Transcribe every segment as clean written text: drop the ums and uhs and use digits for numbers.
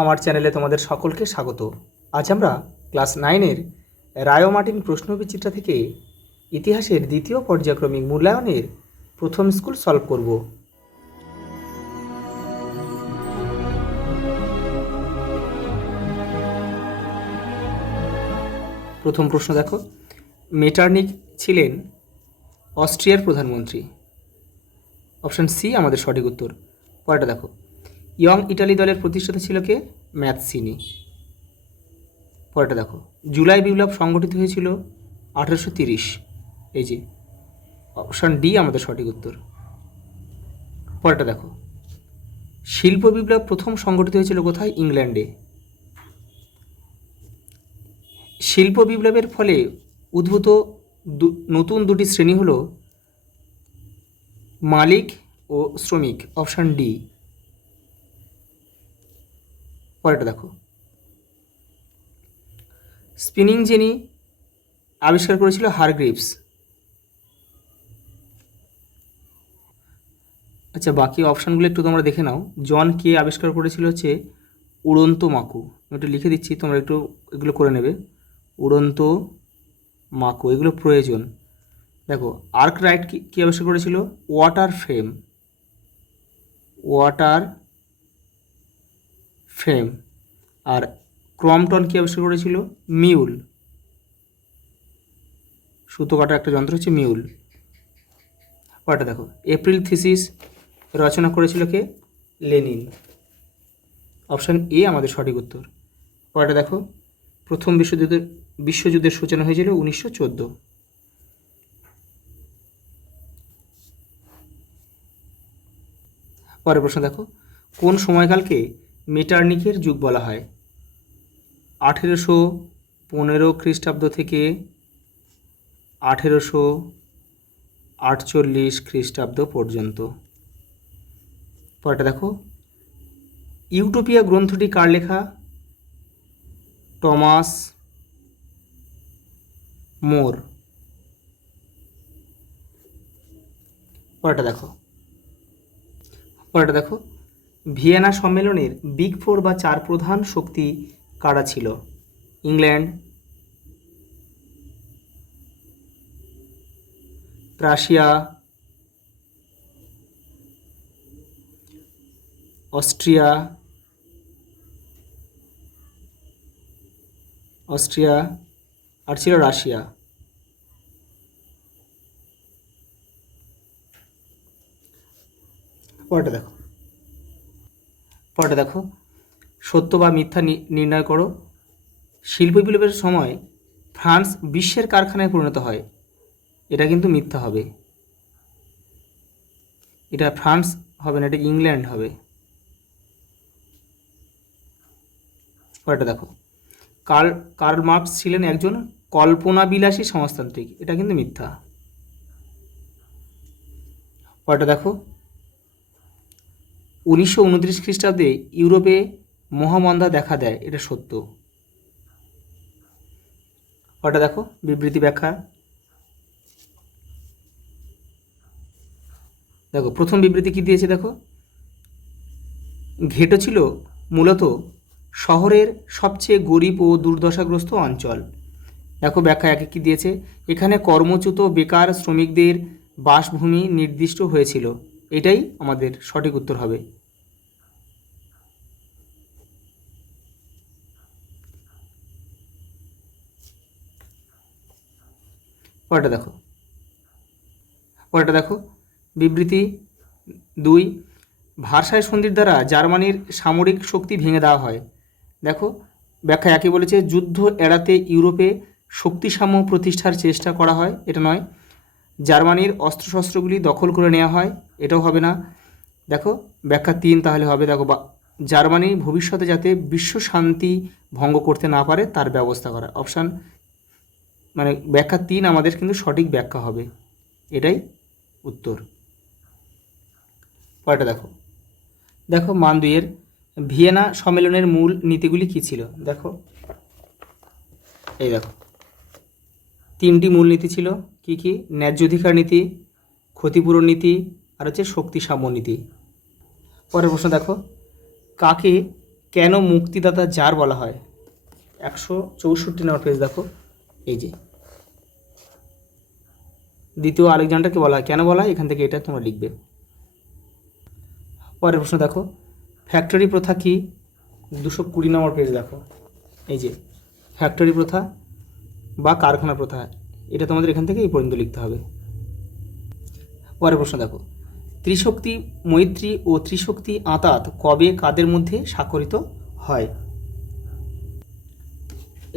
আমার চ্যানেলে তোমাদের সকলকে স্বাগত। আজ আমরা ক্লাস 9-এর রায় মার্টিন প্রশ্নবিচিত্রা থেকে ইতিহাসের দ্বিতীয় পর্যায়ক্রমিক মূল্যায়নের প্রথম স্কুল সলভ করব। প্রথম প্রশ্ন দেখো, মেটারনিখ ছিলেন অস্ট্রিয়ার প্রধানমন্ত্রী। অপশান সি আমাদের সঠিক উত্তর। পরেরটা দেখো, ইয়ং ইটালি দলের প্রতিষ্ঠাতা ছিল কে? ম্যাথসিনি। পরেরটা দেখো, জুলাই বিপ্লব সংগঠিত হয়েছিল 1830। এই যে অপশান ডি আমাদের সঠিক উত্তর। পরেরটা দেখো, শিল্প বিপ্লব প্রথম সংগঠিত হয়েছিল কোথায়? ইংল্যান্ডে। শিল্প বিপ্লবের ফলে উদ্ভূত নতুন দুটি শ্রেণী হল মালিক ও শ্রমিক। Option D. পরেরটা দেখো, স্পিনিং জেনি আবিষ্কার করেছিল হারগ্রিভস। আচ্ছা, বাকি অপশানগুলো একটু তোমরা দেখে নাও। জন কে আবিষ্কার করেছিল হচ্ছে উড়ন্ত মাকু। আমি একটু লিখে দিচ্ছি, তোমরা একটু এগুলো করে নেবে। উড়ন্ত মাকু, এগুলো প্রয়োজন। দেখো, আর্করাইট কী আবিষ্কার করেছিল? Water frame. Water frame. আর ক্রম্পটন কী আবিষ্কার করেছিল? মিউল। সুতো কাটার একটা যন্ত্র হচ্ছে মিউল। পরেরটা দেখো, এপ্রিল থিসিস রচনা করেছিল কে? লেনিন। অপশান এ আমাদের সঠিক উত্তর। পরেরটা দেখো, প্রথম বিশ্বযুদ্ধের সূচনা হয়েছিল 1914। পরের প্রশ্ন দেখো, কোন সময়কালকে মেটারনিখের যুগ বলা হয়? 1815 খ্রিস্টাব্দ থেকে 1848 খ্রিস্টাব্দ পর্যন্ত। পরেরটা দেখো, ইউটোপিয়া গ্রন্থটি কার লেখা? টমাস মোর। পরেরটা দেখো, ভিয়েনা সম্মেলনের বিগ ফোর বা চার প্রধান শক্তি কারা ছিল? ইংল্যান্ড, রাশিয়া, অস্ট্রিয়া আর ছিল রাশিয়া। পরেরটা দেখো, সত্য বা মিথ্যা নির্ণয় করো। শিল্প বিপ্লবের সময় ফ্রান্স বিশ্বের কারখানায় পরিণত হয়। এটা কিন্তু মিথ্যা হবে। এটা ফ্রান্স হবে না, এটা ইংল্যান্ড হবে। পরেরটা দেখো, কার্ল মার্কস ছিলেন একজন কল্পনাবিলাসী সমাজতান্ত্রিক। এটা কিন্তু মিথ্যা। পরেরটা দেখো, 1929 খ্রিস্টাব্দে ইউরোপে মহামন্দা দেখা দেয়। এটা সত্য। পরেরটা দেখো, বিবৃতি ব্যাখ্যা। দেখো, প্রথম বিবৃতি কি দিয়েছে? দেখো, ঘেটো ছিল মূলত শহরের সবচেয়ে গরিব ও দুর্দশাগ্রস্ত অঞ্চল। দেখো, ব্যাখ্যা একে কী দিয়েছে? এখানে কর্মচ্যুত বেকার শ্রমিকদের বাসভূমি নির্দিষ্ট হয়েছিল। এটাই আমাদের সঠিক উত্তর হবে। পরেরটা দেখো, বিবৃতি 2, ভার্সাই সন্ধির দ্বারা জার্মানির সামরিক শক্তি ভেঙে দেওয়া হয়। দেখো, ব্যাখ্যা একই বলেছে, যুদ্ধ এড়াতে ইউরোপে শক্তিসাম্য প্রতিষ্ঠার চেষ্টা করা হয়। এটা নয়। জার্মানির অস্ত্রশস্ত্রগুলি দখল করে নেওয়া হয়। এটাও হবে না। দেখো, ব্যাখ্যা 3 তাহলে হবে। দেখো, জার্মানি ভবিষ্যতে যাতে বিশ্ব শান্তি ভঙ্গ করতে না পারে তার ব্যবস্থা করা। অপশান মানে ব্যাখ্যা 3 আমাদের কিন্তু সঠিক ব্যাখ্যা হবে। এটাই উত্তর। পরেরটা দেখো, মান 2-এর ভিয়েনা সম্মেলনের মূল নীতিগুলি কী ছিল? দেখো, এই দেখো, 3টি মূল নীতি ছিল। কি কি? ন্যায্যাধিকার নীতি, ক্ষতিপূরণ নীতি আর হচ্ছে শক্তি সাম্য নীতি। পরের প্রশ্ন দেখো, কাকে কেন মুক্তিদাতা জার বলা হয়? 164 নম্বর পেজ দেখো, এই যে দ্বিতীয় আলেকজান্ডারকে বলা হয়, কেন বলা হয় এখান থেকে এটা তোমরা লিখবে। পরের প্রশ্ন দেখো, ফ্যাক্টরি প্রথা কি? 220 নম্বর পেজ দেখো, এই যে ফ্যাক্টরি প্রথা বা কারখানা প্রথা, এটা তোমাদের এখান থেকে এই পর্যন্ত লিখতে হবে। পরের প্রশ্ন দেখো, ত্রিশক্তি মৈত্রী ও ত্রিশক্তি আঁতাত কবে কাদের মধ্যে স্বাক্ষরিত হয়?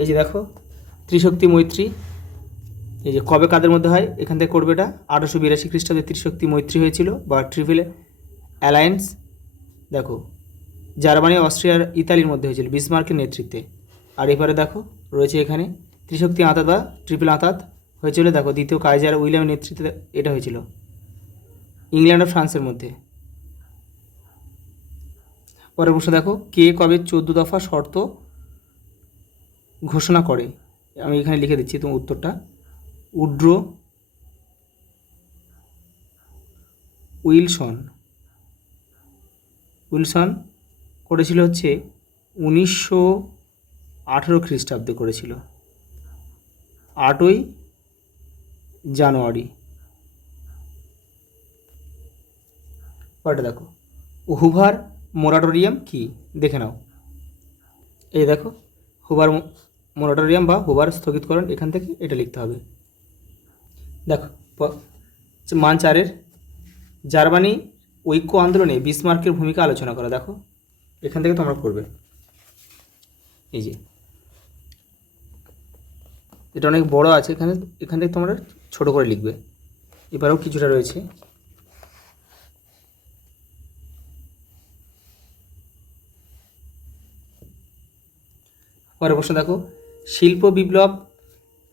এই যে দেখো ত্রিশক্তি মৈত্রী, এই যে কবে কাদের মধ্যে হয় এখান থেকে করবে এটা। 1882 খ্রিস্টাব্দে ত্রিশক্তি মৈত্রী হয়েছিল বা ট্রিপল অ্যালায়েন্স। দেখো জার্মানি, অস্ট্রিয়ার, ইতালির মধ্যে হয়েছিল বিসমার্কের নেতৃত্বে। আর এবারে দেখো রয়েছে এখানে ত্রিশক্তি আঁতাত বা ট্রিপল আঁতাত হয়েছিল, দেখো দ্বিতীয় কাইজার উইলিয়ামের নেতৃত্বে এটা হয়েছিল ইংল্যান্ড ও ফ্রান্সের মধ্যে। পরের প্রশ্ন দেখো, কে কবে 14 দফা শর্ত ঘোষণা করে? আমি এখানে লিখে দিচ্ছি তোমার উত্তরটা। উড্রো উইলসন করেছিল হচ্ছে 1918 খ্রিস্টাব্দে করেছিল, 8ই জানুয়ারি। পরেরটা দেখো, হুভার মোরাটোরিয়াম কি? দেখে নাও, এই দেখো হুভার মোরাটোরিয়াম বা হুভার স্থগিতকরণ, এখান থেকে এটা লিখতে হবে। দেখো মান 4-এর জার্মানি ঐক্য আন্দোলনে বিসমার্কের ভূমিকা আলোচনা করা, দেখো এখান থেকে তোমরা করবে। এই যে এটা অনেক বড় আছে, এখান থেকে তোমরা ছোট করে লিখবে। এবারেও কিছুটা রয়েছে। পরের প্রশ্ন দেখো, শিল্প বিপ্লব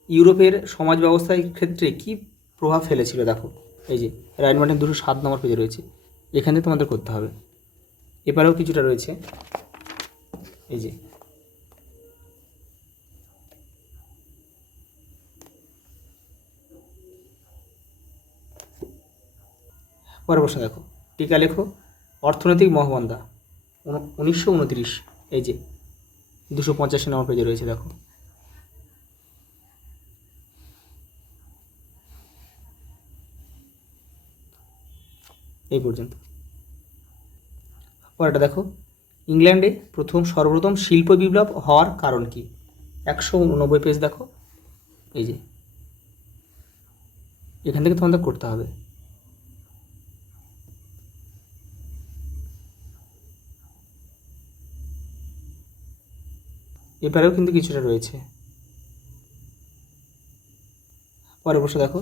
ইউরোপের সমাজ ব্যবস্থার ক্ষেত্রে কি প্রভাব ফেলেছিল? দেখো এই যে রাইনমার্টিন 207 নম্বর পেজে রয়েছে, এখানে তোমাদের করতে হবে। এবারেও কিছুটা রয়েছে, এই যে পরের প্রশ্ন দেখো, টিকা লেখো অর্থনৈতিক মহামন্দা 1929, এই যে 285 নম্বর পেজে রয়েছে, দেখো এই পর্যন্ত। পরেরটা দেখো, ইংল্যান্ডে সর্বপ্রথম শিল্প বিপ্লব হওয়ার কারণ কি? 189 পেজ দেখো, এই যে এখান থেকে তোমাদের করতে হবে। এবারেও কিন্তু কিছুটা রয়েছে। পরের প্রশ্ন দেখো,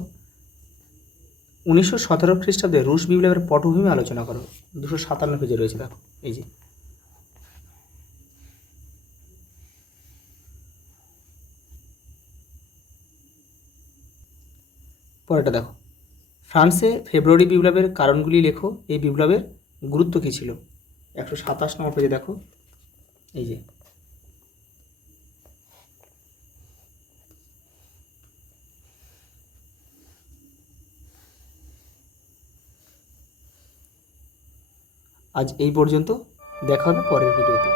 1917 খ্রিস্টাব্দে রুশ বিপ্লবের পটভূমি আলোচনা করো, 257 পেজে রয়েছে, দেখো এই যে পরেরটা দেখো, ফ্রান্সে ফেব্রুয়ারি বিপ্লবের কারণগুলি লেখো, এই বিপ্লবের গুরুত্ব কী ছিল? 127 নম্বর পেজে দেখো, এই যে আজ এই পর্যন্ত, দেখা হবে পরের ভিডিওতে।